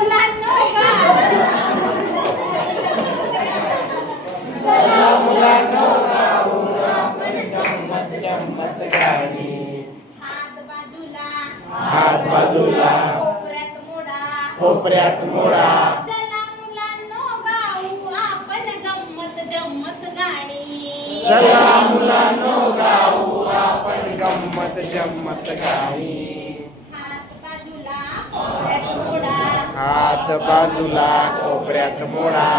मुलांनो चला मुलांनो गाऊ आपण गंमत जम्मत गाणी. हात बाजूला हात बाजूला कोपऱ्यात मोडा कोपऱ्यात मोडा. चला मुलांनो गाऊ आपण गंमत जम्मत गाणी. चला मुलांनो गाऊ आपण गंमत जम्मत गाणी. हात बाजूला कोपऱ्यात मोडा हात बाजूला कोपऱ्यात मोडा.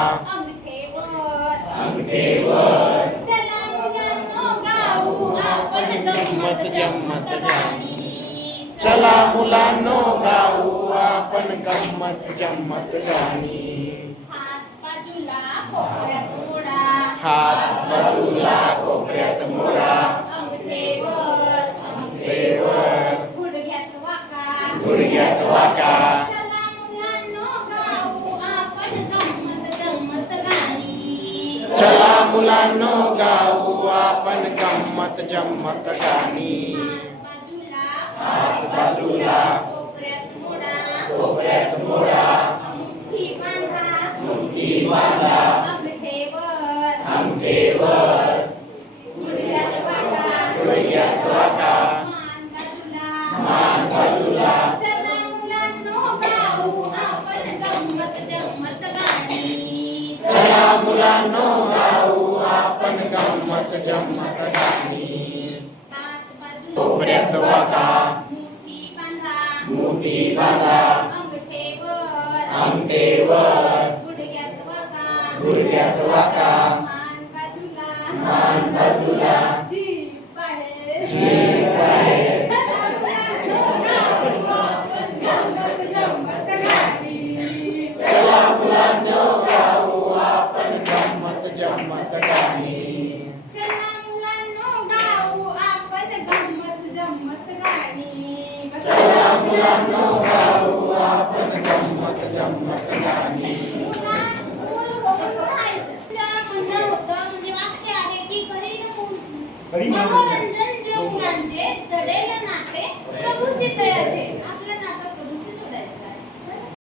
अंगठेवर चला मुलांनो गाऊ आपण गंमत जम्मत गाणी. चला मुलांनो गाऊ आपण गंमत जम्मत गाणी. हात बाजूला कोपऱ्यात मोडा हात बाजूला कोपऱ्यात मोडा. अंगठेवर गुडघ्यात वाका गुडघ्यात वाका. चला मुलांनो गाऊ आपण गंमत जम्मत गाणी. चला मुलांनो गाऊ आपण गंमत जम्मत गाणी. हात बाजूला कोपऱ्यात मोडा कोपऱ्यात मोडा. मुठी बांधा अंगठेवर गुडघ्यात वाका. मान बाजूला चला मुलांनो गाऊ आपण गंमत जम्मत गाणी. चला मुलांनो गाऊ आपण गंमत जम्मत गाणी. हात बाजूला कोपऱ्यात वाका मुठी बांधा अंगठेवर गुडघ्यात वाका. मान बाजूला जीभ बाहेर. चला मुलांनो गाऊ आपण गंमत जम्मत गाणी. चला मुलांनो गाऊ आपण गंमत जम्मत गाणी. चला मुलांनो गाऊ आपण गंमत जम्मत गाणी. चला मुलांनो गाऊ आपण गंमत जम्मत गाणी. मनोरंजन जीवनाचे जडेल नाते प्रभू सीतयाचे.